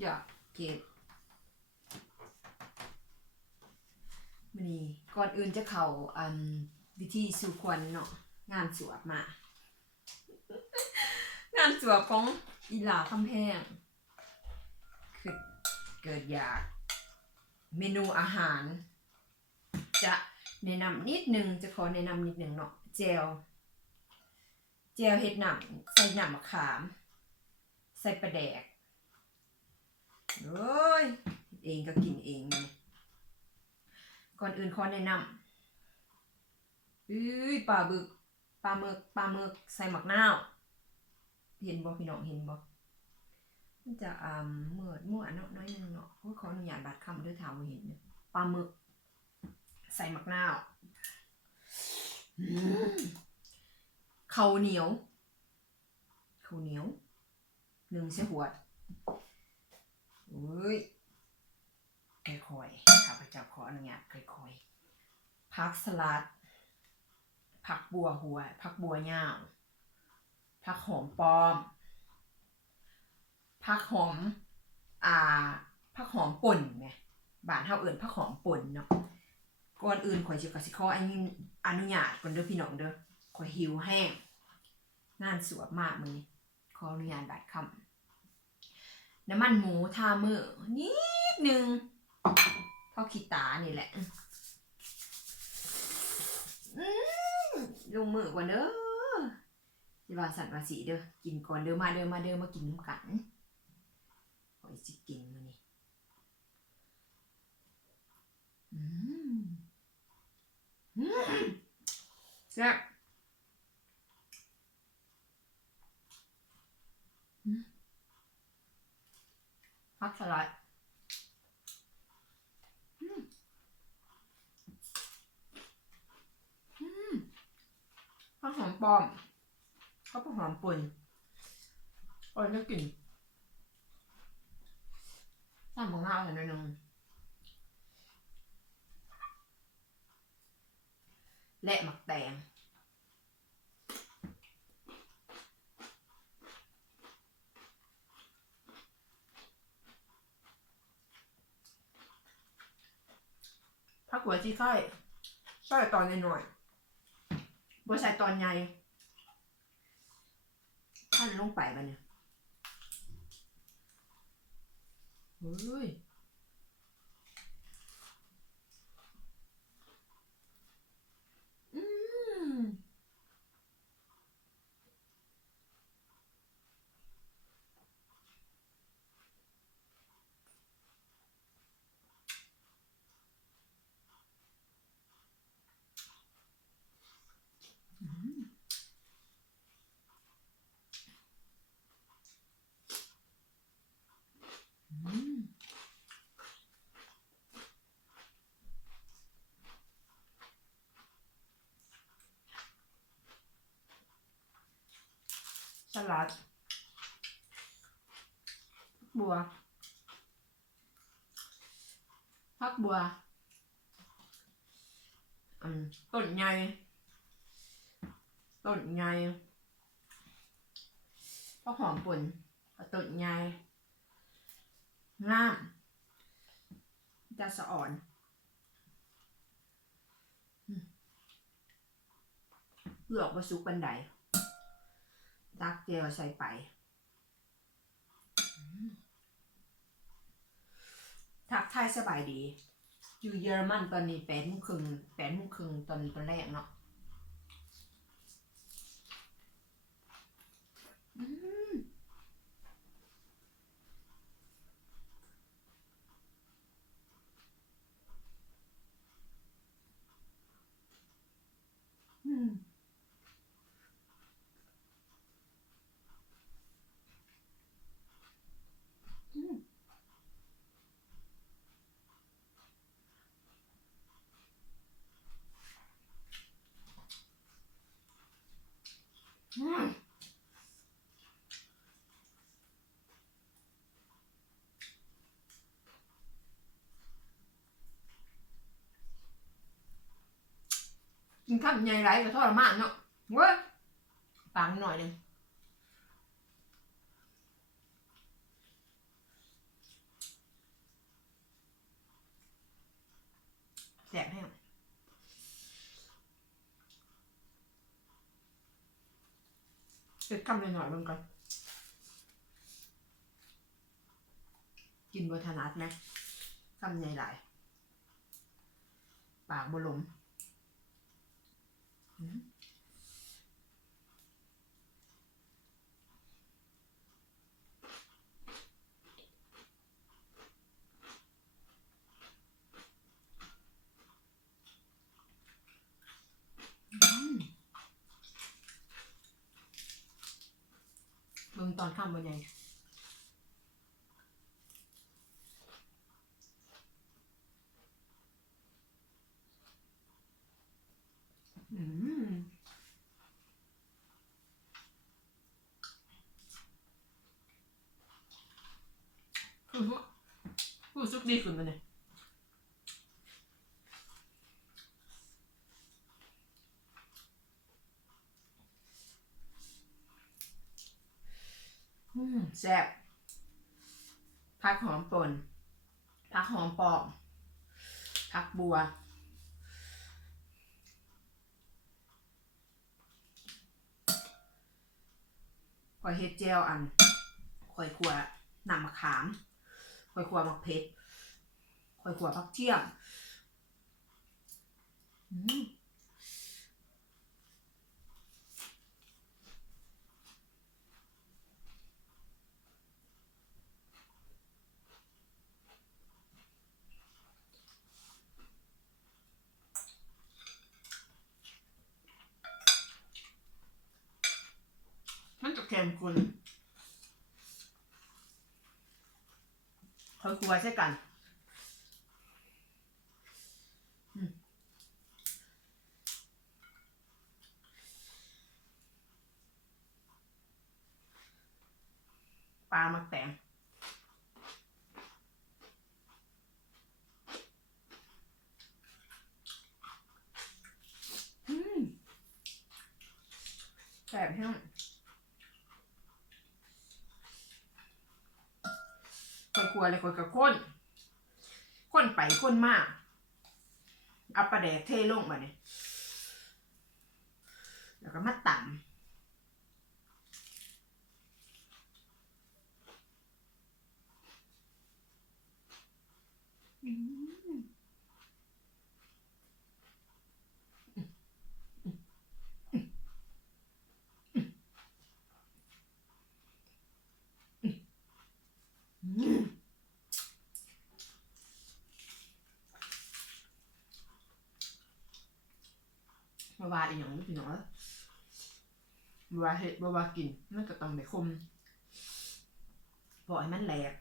อยากเก็บมันนี่ก่อนอื่นจะเข้าวิธีสู่ขวัญเนาะงานสวดมา งานสวดของอีหลาคำแพงคือเกิดอยากเมนูอาหาร จะแนะนำนิดนึงจะขอแนะนำนิดนึงเนาะเจลเห็ดหนังใส่หนังมะขามใส่ปลาแดกโอ้ยเองก็กินเองเลยก่อนอื่นขอแนะนำปลาบึกปลาหมึกใส่หมักนาวเห็นบ่พี่น้องเห็นบ่มันจะเมือดมั่วเนาะน้อยนึงเนาะขออนุญาตบัดคำด้วยถามว่าเห็นเนี่ยปลาหมึกใส่หมักนาวข้าวเหนียวหนึ่งเสียหัวเฮ้ยค่อยๆข้าพเจ้าขออนุญาตค่อยๆผักสลัดผักบัวหญ้าผักหอมป้อมผักหอมป่นไงบ้านเฮาเอิ้นผักหอมป่นเนาะก่อนอื่นข่อยสิขออนุญาตก่อนเด้อพี่น้องเด้อข่อยหิวแห้งงานสวดมากมื้อนี้ขออนุญาตบัดคำน้ำมันหมูทามือนิดนึงพอขี้ตานี่แหละลงมือก่อนเด้อสิว่าสันว่าสีเด้อกินก่อนเด้อมากินน้ำกันขอสิกินมื้อนี้แซ่บผักสลัดผักหอมป้อมผักหอมป่นจะกินน้ำมะนาวหน่อยนึงและหมักแตงผักหัวชีไข่ใส่ตอนหน่อยๆบ่ใส่ตอนใหญ่ถ้าลงไปบัดเนี่ยเฮ้ยสลัดบัวผักบัวต้นใหญ่ผักหอมป่นต้นใหญ่งามจะสะอ่อนเลือกว่าสุกบันไดตักเจลใส่ไปทักทายสบายดีอยู่เยอรมันตอนนี้8:30ตอนแรกเนาะกินข้าวใหญ่ไรก็ทรมานเนาะเว้ยปังหน่อยนึง เก็บคำหน่อยๆลงก่อนกินบถนัดไหมคำใหญ่ๆปากบลมเบิ่งตอนข้ามบนใหญ่รู้สึกดีขึ้นมาเนี่ยแซ่บผักหอมป่นผักหอมปอมผักบัวข่อยเฮ็ดแจ่วอันข่อยขัวน้ำมะขามข่อยขัวมะเผ็ดข่อยขัวผักเทียมมันจะเข้มข้นข่อยขัวใช่กันปลามักแตงแซ่บแห้งข่อยขัวเลยข่อยกระข้นข้นไปข้นมากเอาปลาแดกเทลงมาเนี่ยแล้วก็มาตำบาอีกอย่างนี้พี่น้องบาเห็ดบากินมันก็ต้องไปคมปล่อยมันแหลก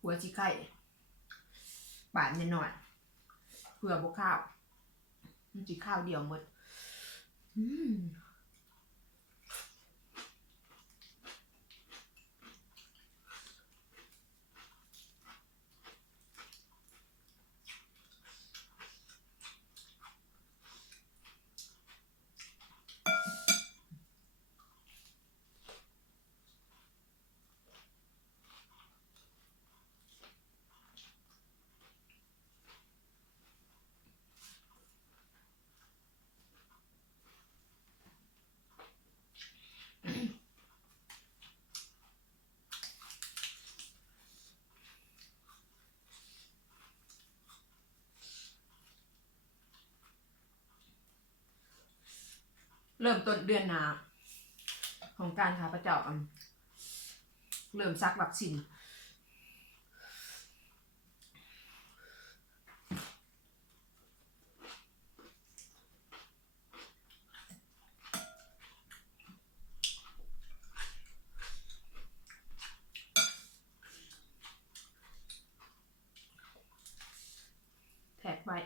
หัวจีไข่ปาดนิดหน่อยเพื่อบวข้าวมันจีข้าวเดียวหมดเริ่มต้นเดือนหน้าของการข้าพเจ้าเริ่มซักวัคซีนแท็กไว้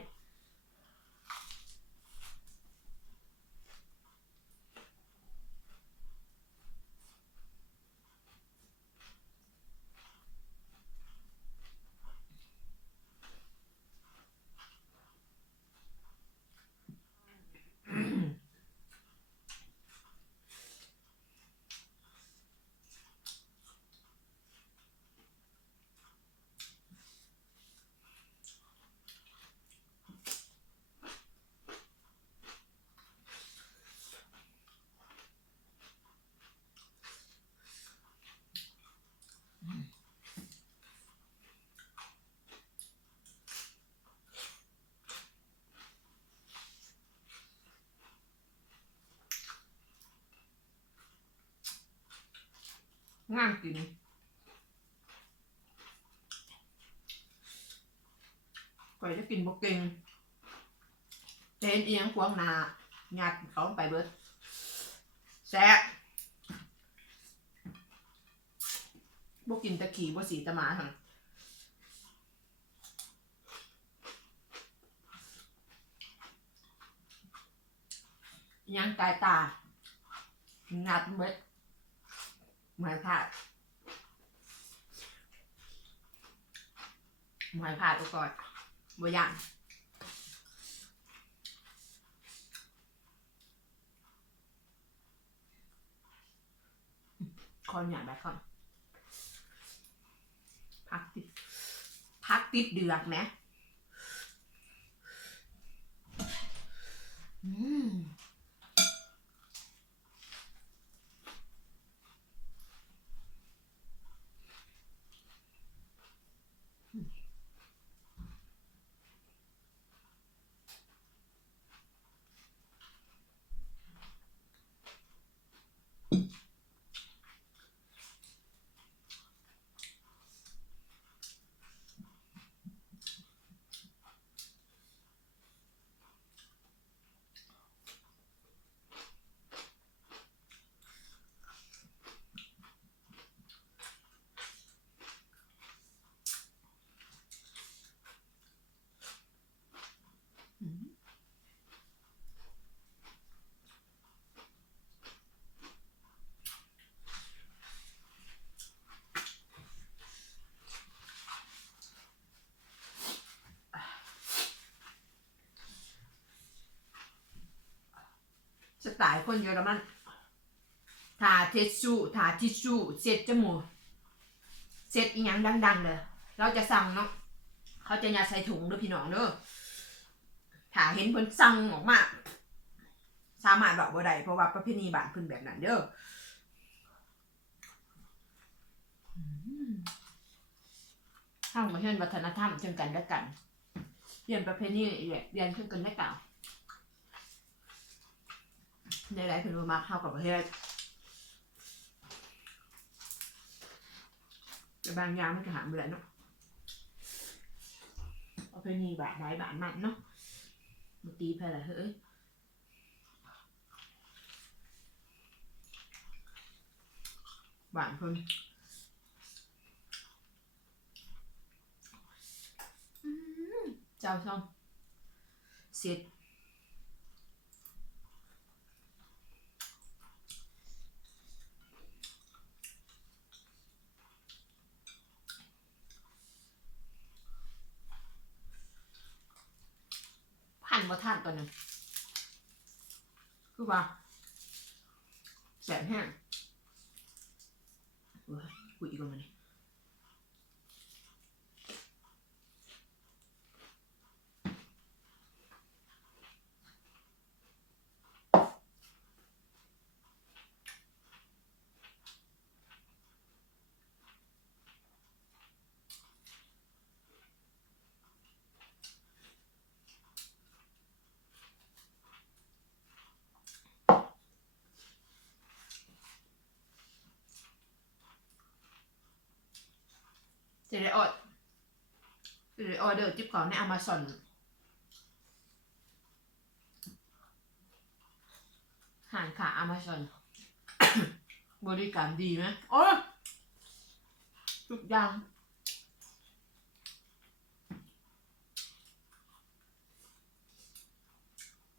งามกินก่อยจะกินบ่เก่งเห็นเอียงขวางหน้างัดเขาไปเบิดแซ่บบ่กินตะขี่บ่สีตะหมาหั่นยังกายตางัดเบิดหมายพลาดอุปกรณ์บ่ย่างคอนหยาดแบบคอนพักติดเดือดไหมสไตล์คนเยอรมันทาทิชชู่เซ็ตจมูกเซ็ตอีหยังดังๆเลยเราจะสั่งเนาะเขาจะยัดใส่ถุงเด้อพี่น้องเด้อถ้าเห็นเพิ่นสั่งออกมาสามารถบอกบ่ได้เพราะว่าประเพณีบ้านเพิ่นแบบนั้นเด้อห้างมาเรียนวัฒนธรรมเช่นกันและกันเรียนประเพณีเรียนเช่นกันและกันได้หลายเพิ่นบ่มักเฮากับประเทศแต่บางอย่างมันก็หาบ่ได้เนาะประเพณีบ้านไหนบ้านมันเนาะบ่ตีไผล่ะเฮ้ยบ้านเพิ่นเจ้าช่องเสร็จพันบ่ทันตัวนึงคือว่าแสนแห้งคุยอีกแล้วมันจะได้ออเดอร์จิ๊บของใน Amazon หารขา Amazon บริการดีไหมโอ้ทุกอย่าง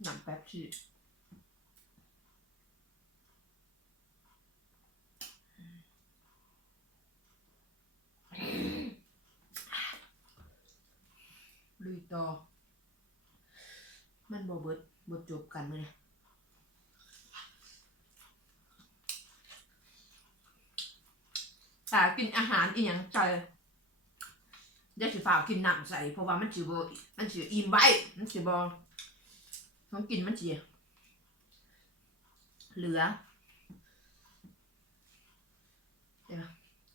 หนังแป๊บชีลุยต่อมันบ่เบิดบ่จบกันเลยแต่กินอาหารอีหยังใจเดี๋ยวสิฝากกินน้ำใส่เพราะว่ามันสิอิ่มไว้มันสิบ่ต้องกินมันสิเหลือเดี๋ยว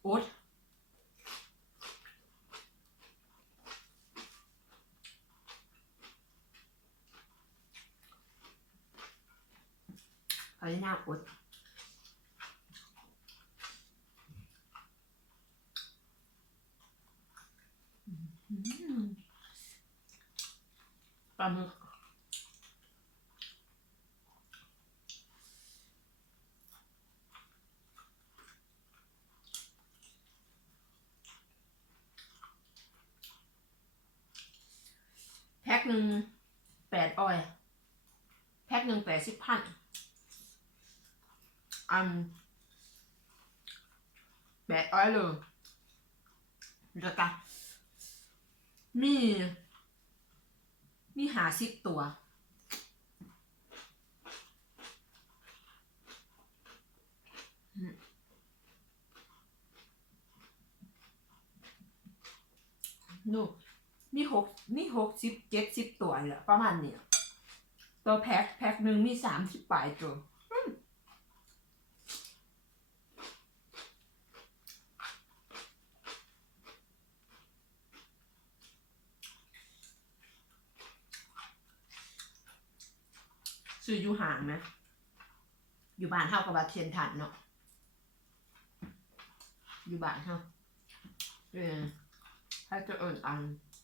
โอ๊ตพยายามอด ปลาหมึกแพ็คหนึ่ง8 ออยแพ็คหนึ่ง80,0008 ออยเลยแล้วก็มี50 ตัวนู่มี60-70 ตัวแหละประมาณนี้ตัวแพ็คหนึ่งมี30 ปลายตัวซื้ออยู่ห่างนะอยู่บ้านเท่ากับว่าเทียนทันเนาะอยู่บ้านเท่าถ้าจะ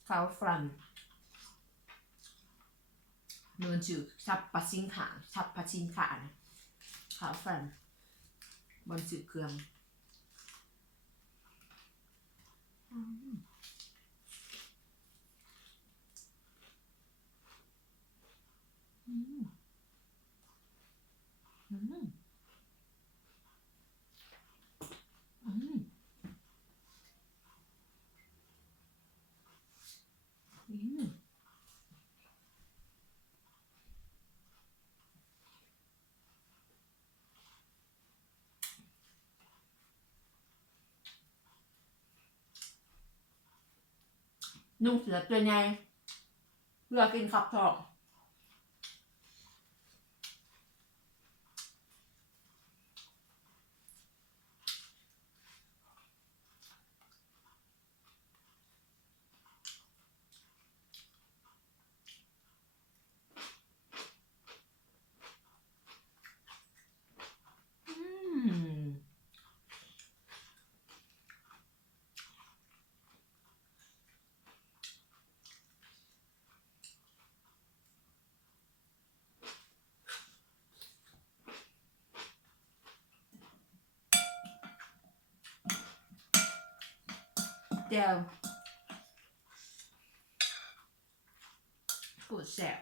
ข้าวฟรันเมือนชื่อซับปะซิงขาซับปะชิงขานะข้าวฟรันบนสื่อเครื่องนุ่งเสือตัวใหญ่เพื่อกินขับทองเจียวปวดแสบ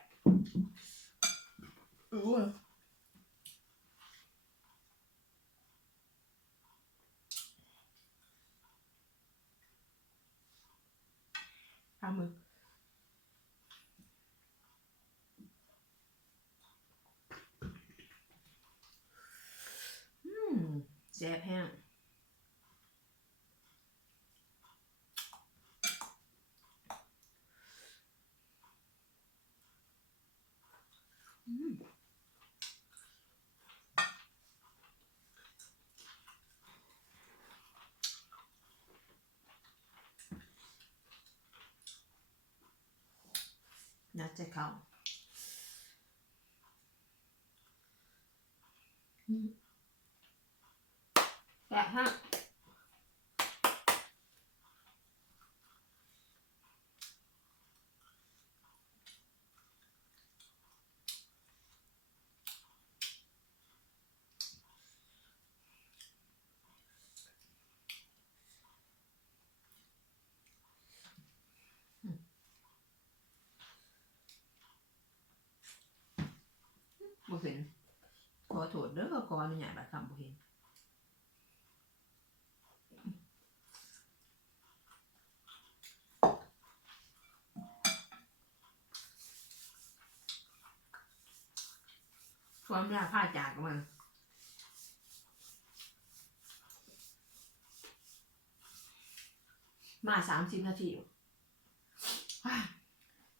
ปลาหมึกแซ่บแห้งน่าจะเข้าแซ่บฮะบ่เห็นขอโทษเด้อขออนุญาตบัดคำบ่เห็นความยากผ้าจากมันมา30 นาที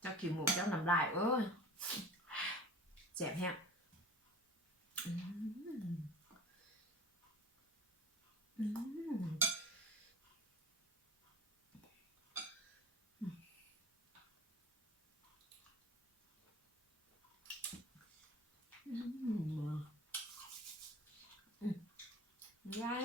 เจ้าขี้หมูกเจ้าน้ำลายเอ้ยแซ่บแห้งยาย